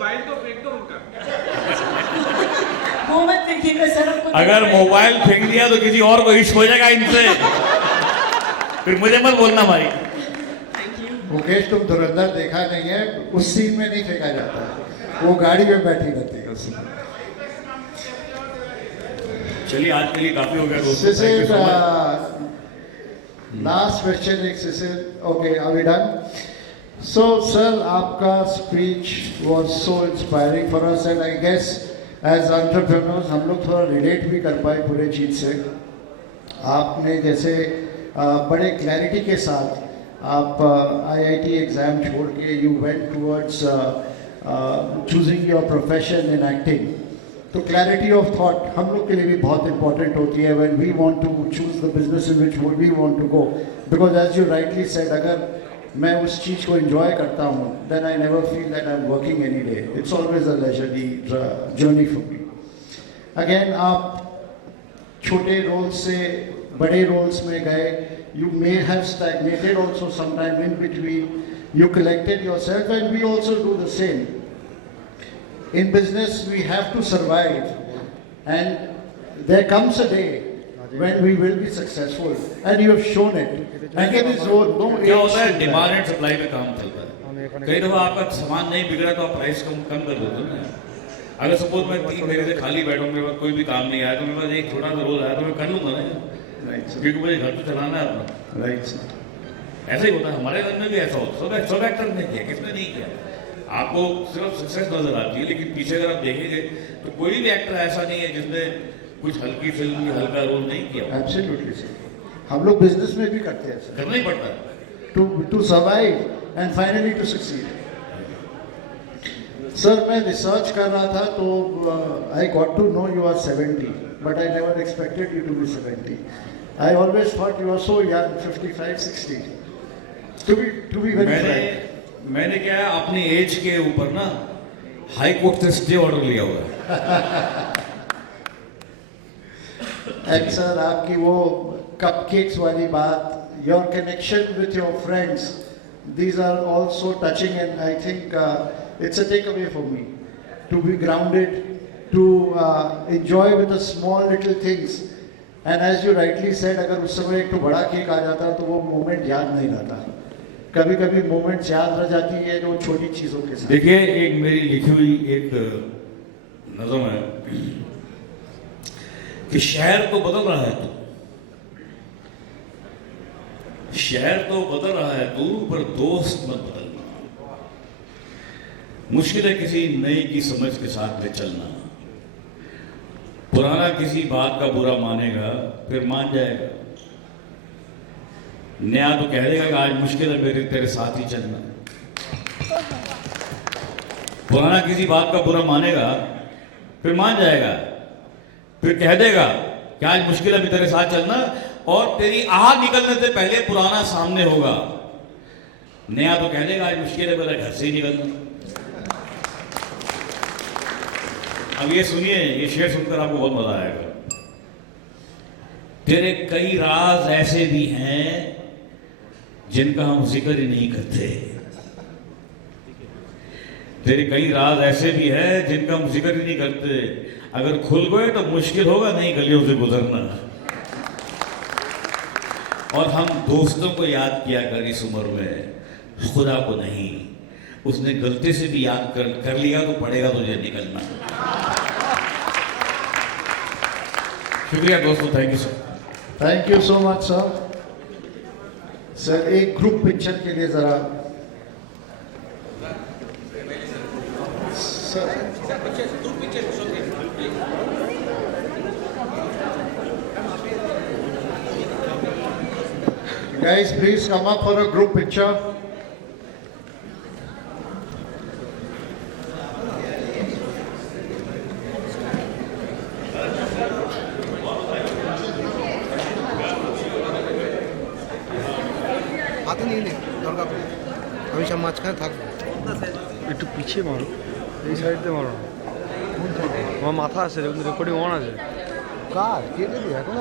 Mobile तो फेंक दो उनका। वो मत फेंकिएगा सर, अगर मोबाइल फेंक दिया तो किसी और को इश्क हो जाएगा इनसे, फिर मुझे मत बोलना भाई। मुकेश तुम धुरंधर देखा नहीं है, उस सीन में नहीं फेंका जाता है, वो गाड़ी में बैठी रहती है उसमें। चलिए आज के लिए काफी हो गया दोस्तों। सिसिर, लास्ट क्वेश्चन एक Sisir, okay are we done? So sir आपका speech was so inspiring for us and I guess as entrepreneurs हम लोग थोड़ा रिलेट भी कर पाए पूरे चीज़ से। आपने जैसे बड़े क्लैरिटी के साथ आप IIT एग्ज़ाम छोड़ के you went towards choosing your profession in acting, तो क्लैरिटी ऑफ थॉट हम लोग के लिए भी बहुत इंपॉर्टेंट होती है when we want to choose the business in which we want to go, because as you rightly said अगर मैं उस चीज़ को एंजॉय करता हूँ then I never feel that I am working any day, it's always a leisurely journey for me. Again आप छोटे roles से बड़े रोल्स में गए, you may have stagnated also sometime in between, you collected yourself and we also do the same. In business we have to survive and there comes a day when we will be successful and you have shown it. And there is no क्या होता है, demand and supply में काम चलता है। कई दफा आपका सामान नहीं बिगड़ा तो आप प्राइस कम कर देते हो ना। अगर सपोज मैं 3 महीने से खाली बैठूं, मेरे पास कोई भी काम नहीं आया, तो मेरे पास एक छोटा सा रोल आया तो मैं कर लूंगा ना, क्योंकि मुझे घर तो चलाना है अपना। राइट, ऐसा ही होता है, हमारे घर में भी ऐसा होता है। सब एक्टर ने किया, किसने नहीं किया। आपको सिर्फ सक्सेस नजर आती है, लेकिन पीछे अगर आप देखेंगे तो कोई भी एक्टर ऐसा नहीं है जिसने कुछ हल्की फिल्म या हल्का रोल नहीं किया। एब्सोल्युटली सर, हम लोग बिजनेस में भी करते हैं सर, करना ही पड़ता है to survive and finally to succeed. Sir मैं रिसर्च कर रहा था तो I got to know you are 70, but I never expected you to be 70. I always thought you were so young, 55, 60. To be very frank. मैंने क्या है, अपनी as के ऊपर ना हाई कोर्ट से स्टे ऑर्डर लिया हुआ है। And sir, आपकी वो cupcakes वाली बात, your connection with your friends, these are also touching and I think it's a takeaway for me. To be grounded, to enjoy with the small little things. And as you rightly said, अगर उस समय एक तो बड़ा cake आ जाता तो वो moment याद नहीं रहता। कभी कभी मोमेंट्स याद रह जाती है जो छोटी चीज़ों के साथ। देखिए, एक मेरी लिखी हुई एक नज़म है कि शहर तो बदल रहा है तू, शहर तो बदल रहा है तू, पर दोस्त मत बदलना। मुश्किल है किसी नई की समझ के साथ में चलना। पुराना किसी बात का बुरा मानेगा फिर मान जाएगा, नया तो कह देगा कि आज मुश्किल है मेरे तेरे साथ ही चलना। पुराना किसी बात का बुरा मानेगा फिर मान जाएगा, फिर कह देगा कि आज मुश्किल है तेरे साथ चलना, और तेरी आह निकलने से पहले पुराना सामने होगा। नया तो कह देगा आज मुश्किल है मेरा घर से ही निकलना। अब ये सुनिए, ये शेर सुनकर आपको बहुत मजा आएगा। तेरे कई राज ऐसे भी हैं जिनका हम जिक्र ही नहीं करते, तेरे कई राज ऐसे भी हैं जिनका हम जिक्र ही नहीं करते, अगर खुल गए तो मुश्किल होगा नहीं गलियों से गुजरना। और हम दोस्तों को याद किया कर इस उम्र में, खुदा को नहीं। उसने गलती से भी याद कर लिया तो पड़ेगा तुझे निकलना। शुक्रिया दोस्तों, thank you sir. Thank you so much sir. Sir एक ग्रुप पिक्चर के लिए जरा sir, guys please come up for a group picture. হাতে নিয়ে নে, দরকার পড়ে আমি সব মাঝখানে থাকবো। একটু পিছিয়ে মারো, এই সাইড দিয়ে মারো না। আমার মাথা আছে, যখন রেকর্ডিং অন আছে। কার কে দিবি এখন?